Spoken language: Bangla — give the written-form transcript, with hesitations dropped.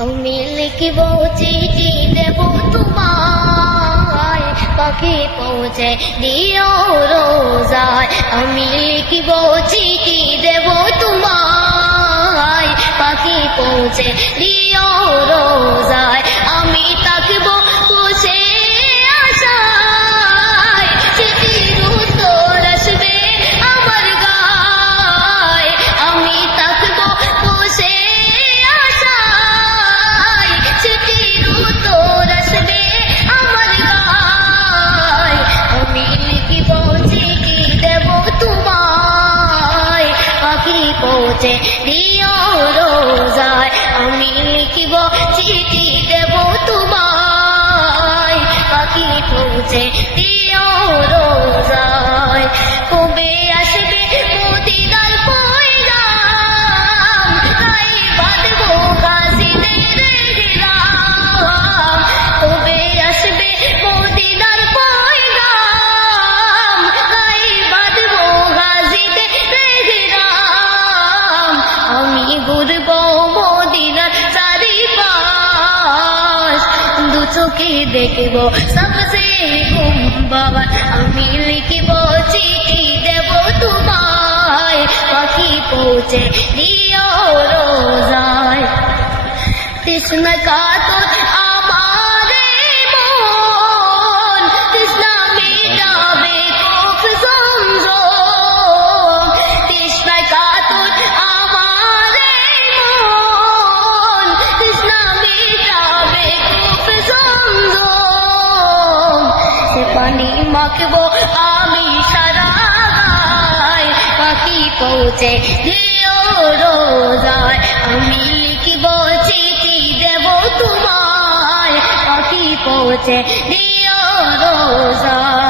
আমি লিখিব চিঠি দেব তোমায়, পাখি পৌঁছে দিও রোজায়। আমি লিখিব চিঠি দেব তোমায়, পাখি পৌঁছে দিও রোজায়। আমি থাকব বসে আশায়, চিঠির উত্তর আসবে আমার গায়। আমি থাকব বসে আশায়, চিঠির উত্তর আসবে আমার গায়। আমি লিখিব চিঠি দেব তোমায়, পাখি পৌঁছে দিও রোজায়। আমি লিখিব চিঠি দেব তোমায়, পাখি পৌঁছে দিও রোজায়। কবে আসবে মদিনার পয়গাম, তাই বাঁধবো গাজীদের হিরাম। কবে আসবে মদিনার পয়গাম, তাই বাঁধবো গাজীদের হিরাম। আমি ঘুরবো মদিনার চারিপাশ, দু চোখে দেখব সবসে গুম্বাদ। আমি লিখিব চিঠি দেব তোমায়, পাখি পৌঁছে দিও রোজায়। তৃষ্ণা কাতর আমারে মন, তৃষ্ণা মেটাবে কোফ জমজম। তৃষ্ণা কাতর আমারে মন, তৃষ্ণা মেটাবে কোফ জমজম। সে পানি মাখবো আমি সারা গায়, পাখি পৌঁছে দিও রোজায়। আমি লিখিব চিঠি দেব তোমায়, পাখি পৌঁছে দিও রোজায়।